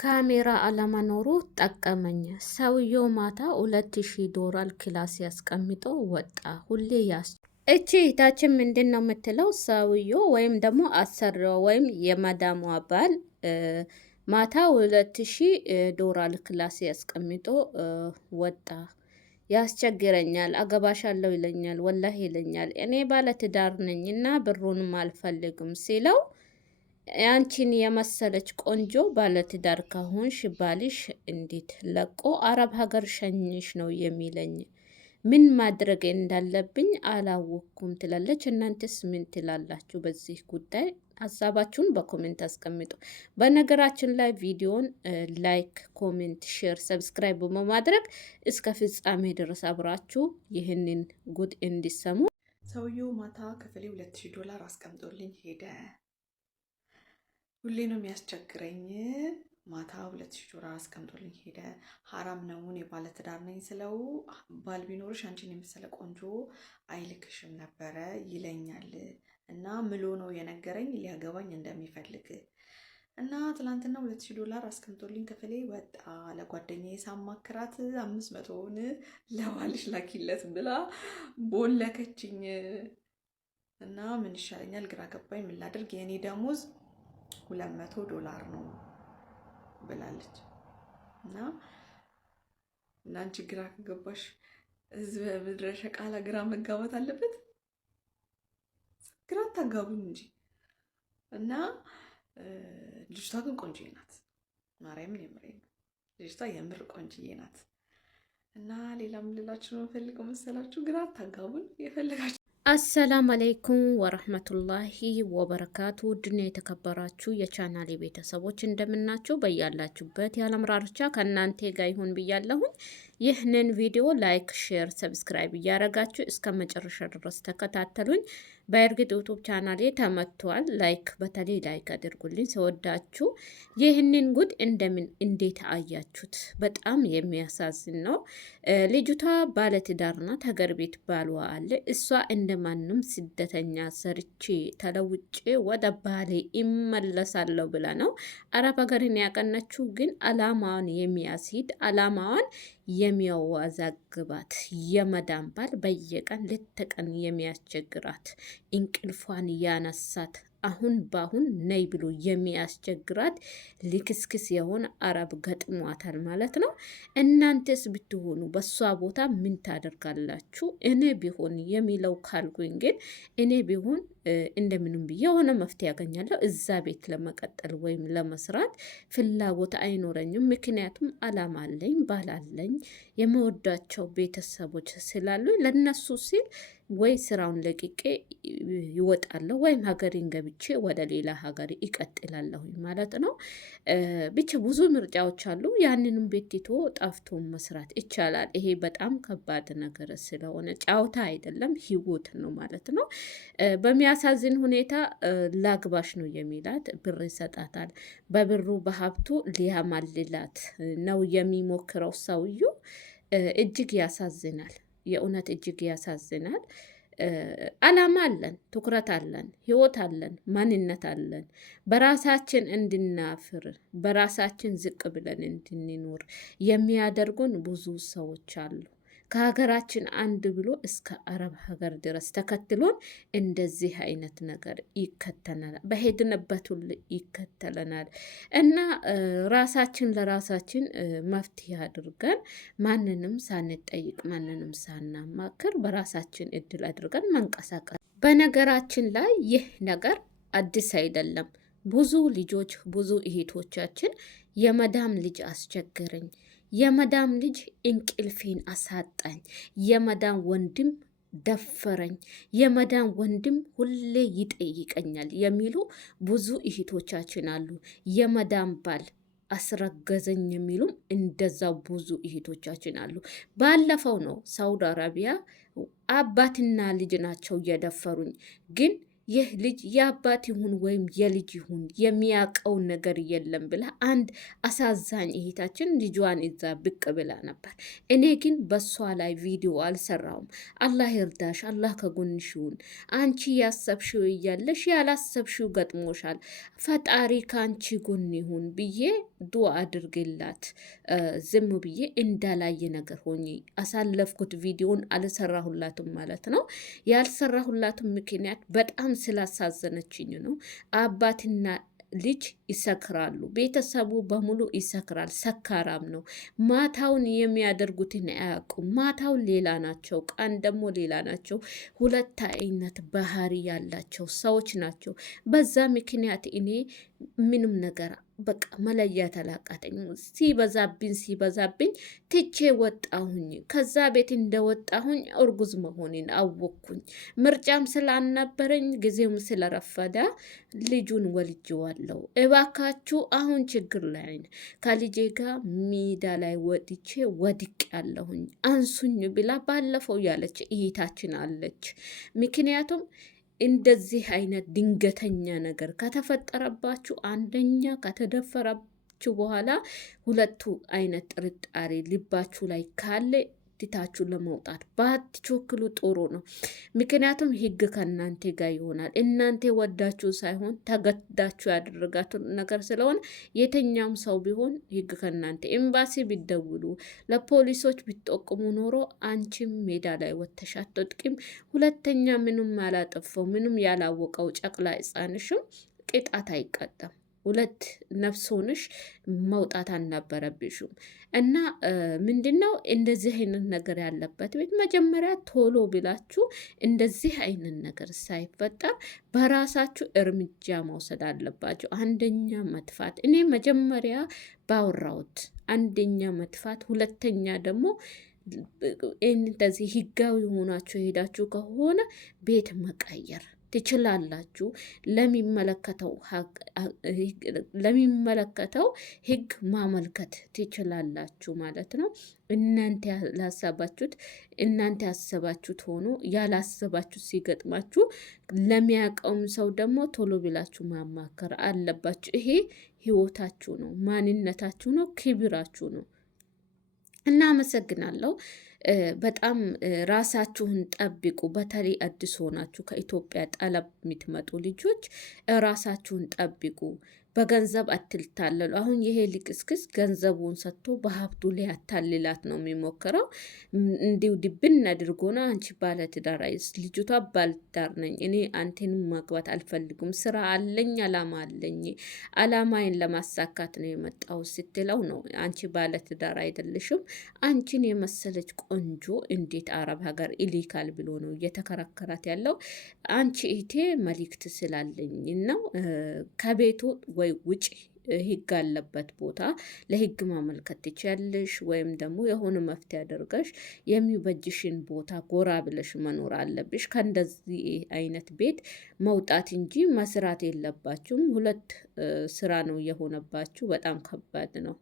ካሜራ አለመኖሩ ጠቀመኝ። ሰውየው ማታ $2000 ክላስ ያስቀምጦ ወጣ። ሁሌ እቺ እህታችን ምንድን ነው የምትለው? ሰውየው ወይም ደግሞ አሰሪዋ ወይም የመዳሟ ባል ማታ $2000 ክላስ ያስቀምጦ ወጣ። ያስቸግረኛል፣ አገባሻለሁ ይለኛል፣ ወላሂ ይለኛል። እኔ ባለትዳር ነኝ እና ብሩንም አልፈልግም ሲለው አንቺን የመሰለች ቆንጆ ባለትዳር ከሆንሽ ባልሽ እንዴት ለቆ አረብ ሀገር ሸኝሽ ነው የሚለኝ። ምን ማድረግ እንዳለብኝ አላወቅኩም ትላለች። እናንተስ ምን ትላላችሁ በዚህ ጉዳይ? ሀሳባችሁን በኮሜንት አስቀምጡ። በነገራችን ላይ ቪዲዮን ላይክ፣ ኮሜንት፣ ሼር፣ ሰብስክራይብ በማድረግ እስከ ፍጻሜ ድረስ አብራችሁ ይህንን ጉድ እንዲሰሙ። ሰውየው ማታ ክፍሌ $2000 አስቀምጦልኝ ሄደ። ሁሌ ነው የሚያስቸግረኝ። ማታ $2000 አስቀምጦልኝ ሄደ። ሀራም ነው። እኔ ባለትዳር ነኝ ስለው ባል ቢኖርሽ አንቺን የመሰለ ቆንጆ አይልክሽም ነበረ ይለኛል እና ምሎ ነው የነገረኝ ሊያገባኝ እንደሚፈልግ እና ትላንትና $2000 አስቀምጦልኝ ክፍሌ ወጣ። ለጓደኛዬ ሳማክራት 500ውን ለባልሽ ላኪለት ብላ ቦለከችኝ እና ምን ይሻለኛል ግራ ገባኝ። ምን ላድርግ? የኔ ደሞዝ $200 ነው ብላለች። እና አንቺ ግራ ከገባሽ ህዝብ በመድረሻ ቃላ ግራ መጋባት አለበት። ግራ ታጋቡን እንጂ። እና ልጅቷ ግን ቆንጆዬ ናት። ማርያምን የምሬን ነው። ልጅቷ የምር ቆንጆዬ ናት። እና ሌላ ምን ልላችሁ ነው የምፈልገው መሰላችሁ? ግራ ታጋቡን የፈለጋችሁ። አሰላም አለይኩም ወረህመቱላሂ ወበረካቱ። ውድና የተከበራችሁ የቻናሌ ቤተሰቦች እንደምናችሁ፣ በያላችሁበት የዓለም ዳርቻ ከእናንተ ጋር ይሁን ብያለሁኝ። ይህንን ቪዲዮ ላይክ፣ ሼር፣ ሰብስክራይብ እያደረጋችሁ እስከ መጨረሻ ድረስ ተከታተሉኝ። በእርግጥ ዩቱብ ቻናሌ ተመቷል። ላይክ በተለይ ላይክ አድርጉልኝ ስወዳችሁ። ይህንን ጉድ እንዴት አያችሁት? በጣም የሚያሳዝን ነው። ልጅቷ ባለትዳር ናት። ሀገር ቤት ባሏ አለ። እሷ እንደማንም ስደተኛ ሰርቼ ተለውጬ ወደ ባሌ ይመለሳለሁ ብላ ነው አረብ ሀገርን ያቀነችው። ግን አላማዋን የሚያስሂድ አላማዋን የሚያዋዛግባት የመዳም ባል በየቀን ልትቀን የሚያስቸግራት እንቅልፏን ያነሳት አሁን በአሁን ነይ ብሎ የሚያስቸግራት ልክስክስ የሆነ አረብ ገጥሟታል ማለት ነው። እናንተስ ብትሆኑ በሷ ቦታ ምን ታደርጋላችሁ? እኔ ቢሆን የሚለው ካልኩኝ ግን እኔ ቢሆን እንደምንም ብዬ የሆነ መፍትሄ ያገኛለሁ። እዛ ቤት ለመቀጠል ወይም ለመስራት ፍላጎት አይኖረኝም። ምክንያቱም አላማ አለኝ፣ ባላለኝ፣ የመወዳቸው ቤተሰቦች ስላሉ ለነሱ ሲል ወይ ስራውን ለቅቄ ይወጣለሁ ወይም ሀገሬን ገብቼ ወደ ሌላ ሀገር ይቀጥላለሁ ማለት ነው። ብቻ ብዙ ምርጫዎች አሉ። ያንንም ቤት ትቶ ጠፍቶ መስራት ይቻላል። ይሄ በጣም ከባድ ነገር ስለሆነ ጫውታ አይደለም፣ ህይወት ነው ማለት ነው። በሚያሳዝን ሁኔታ ላግባሽ ነው የሚላት፣ ብር ይሰጣታል። በብሩ በሀብቱ ሊያማልላት ነው የሚሞክረው ሰውዬው። እጅግ ያሳዝናል። የእውነት እጅግ ያሳዝናል። አላማ አለን፣ ትኩረት አለን፣ ህይወት አለን፣ ማንነት አለን። በራሳችን እንድናፍር በራሳችን ዝቅ ብለን እንድንኖር የሚያደርጉን ብዙ ሰዎች አሉ። ከሀገራችን አንድ ብሎ እስከ አረብ ሀገር ድረስ ተከትሎን እንደዚህ አይነት ነገር ይከተለናል፣ በሄድንበት ሁሉ ይከተለናል። እና ራሳችን ለራሳችን መፍትሄ አድርገን ማንንም ሳንጠይቅ ማንንም ሳናማክር በራሳችን እድል አድርገን መንቀሳቀስ። በነገራችን ላይ ይህ ነገር አዲስ አይደለም። ብዙ ልጆች ብዙ እህቶቻችን የመዳም ልጅ አስቸገረኝ፣ የመዳም ልጅ እንቅልፌን አሳጣኝ፣ የመዳም ወንድም ደፈረኝ፣ የመዳም ወንድም ሁሌ ይጠይቀኛል የሚሉ ብዙ እህቶቻችን አሉ። የመዳም ባል አስረገዘኝ የሚሉም እንደዛው ብዙ እህቶቻችን አሉ። ባለፈው ነው ሳውዲ አረቢያ አባትና ልጅ ናቸው እየደፈሩኝ፣ ግን ይህ ልጅ የአባት ይሁን ወይም የልጅ ይሁን የሚያውቀው ነገር የለም ብላ አንድ አሳዛኝ እህታችን ልጇን ይዛ ብቅ ብላ ነበር። እኔ ግን በሷ ላይ ቪዲዮ አልሰራውም። አላህ ይርዳሽ፣ አላህ ከጎንሽ ይሁን። አንቺ ያሰብሽው እያለሽ ያላሰብሽው ገጥሞሻል። ፈጣሪ ከአንቺ ጎን ይሁን ብዬ ዱአ አድርግላት ዝም ብዬ እንዳላየ ነገር ሆኜ አሳለፍኩት። ቪዲዮን አልሰራሁላትም ማለት ነው። ያልሰራሁላትም ምክንያት በጣም ስላሳዘነችኝ ነው። አባትና ልጅ ይሰክራሉ። ቤተሰቡ በሙሉ ይሰክራል። ሰካራም ነው። ማታውን የሚያደርጉትን አያውቁም። ማታውን ሌላ ናቸው፣ ቀን ደግሞ ሌላ ናቸው። ሁለት አይነት ባህሪ ያላቸው ሰዎች ናቸው። በዛ ምክንያት እኔ ምንም ነገር በቃ መለያት አላቃተኝ። ሲበዛብኝ ትቼ ወጣሁኝ። ከዛ ቤት እንደወጣሁኝ እርጉዝ መሆኔን አወቅኩኝ። ምርጫም ስላልነበረኝ ጊዜውም ስለረፈደ ልጁን ወልጄዋለሁ። እባካችሁ አሁን ችግር ላይ ከልጄ ጋር ሜዳ ላይ ወጥቼ ወድቅ ያለሁኝ አንሱኝ ብላ ባለፈው ያለች እህታችን አለች። ምክንያቱም እንደዚህ አይነት ድንገተኛ ነገር ከተፈጠረባችሁ፣ አንደኛ ከተደፈረባችሁ በኋላ ሁለቱ አይነት ጥርጣሬ ልባችሁ ላይ ካለ ትታችሁ ለመውጣት ባትቾክሉ ጥሩ ነው። ምክንያቱም ህግ ከእናንተ ጋር ይሆናል። እናንተ ወዳችሁ ሳይሆን ተገዳችሁ ያደረጋችሁ ነገር ስለሆነ የትኛውም ሰው ቢሆን ህግ ከእናንተ። ኤምባሲ ቢደውሉ ለፖሊሶች ቢጠቁሙ ኖሮ አንቺም ሜዳ ላይ ወተሽ አትወድቂም። ሁለተኛ ምንም ያላጠፋው ምንም ያላወቀው ጨቅላ ህፃንሽም ቅጣት አይቀጣም። ሁለት ነፍስ ሆንሽ መውጣት አልነበረብሽም። እና ምንድነው እንደዚህ አይነት ነገር ያለበት ቤት መጀመሪያ ቶሎ ብላችሁ እንደዚህ አይነት ነገር ሳይፈጠር በራሳችሁ እርምጃ መውሰድ አለባችሁ። አንደኛ መጥፋት፣ እኔ መጀመሪያ ባወራሁት አንደኛ መጥፋት፣ ሁለተኛ ደግሞ እንደዚህ ህጋዊ ሆናችሁ ሄዳችሁ ከሆነ ቤት መቀየር ትችላላችሁ። ለሚመለከተው ህግ ማመልከት ትችላላችሁ ማለት ነው። እናንተ ያሰባችሁት ሆኖ ያላሰባችሁት ሲገጥማችሁ ለሚያውቀውም ሰው ደግሞ ቶሎ ብላችሁ ማማከር አለባችሁ። ይሄ ህይወታችሁ ነው፣ ማንነታችሁ ነው፣ ክብራችሁ ነው። እናመሰግናለሁ። በጣም ራሳችሁን ጠብቁ። በተለይ አዲስ ሆናችሁ ከኢትዮጵያ ጠለብ የምትመጡ ልጆች ራሳችሁን ጠብቁ። በገንዘብ አትልታለሉ። አሁን ይሄ ልቅስክስ ገንዘቡን ሰጥቶ በሀብቱ ሊያታልላት ነው የሚሞክረው። እንዲሁ ድብን አድርጎና አንቺ ባለትዳር ልጅቷ ባለትዳር ነኝ እኔ አንቴን ማግባት አልፈልጉም፣ ስራ አለኝ፣ አላማ አለኝ፣ አላማዬን ለማሳካት ነው የመጣው ስትለው ነው አንቺ ባለትዳር አይደለሽም፣ አንቺን የመሰለች ቆንጆ እንዴት አረብ ሀገር ይልካል ብሎ ነው እየተከራከራት ያለው። አንቺ እህቴ መልእክት ስላለኝ ነው ከቤቱ ወይ ውጭ ህግ አለበት ቦታ ለህግ ማመልከት ትችያለሽ፣ ወይም ደግሞ የሆነ መፍትሄ አድርገሽ የሚበጅሽን ቦታ ጎራ ብለሽ መኖር አለብሽ። ከእንደዚህ አይነት ቤት መውጣት እንጂ መስራት የለባችሁም። ሁለት ስራ ነው የሆነባችሁ። በጣም ከባድ ነው።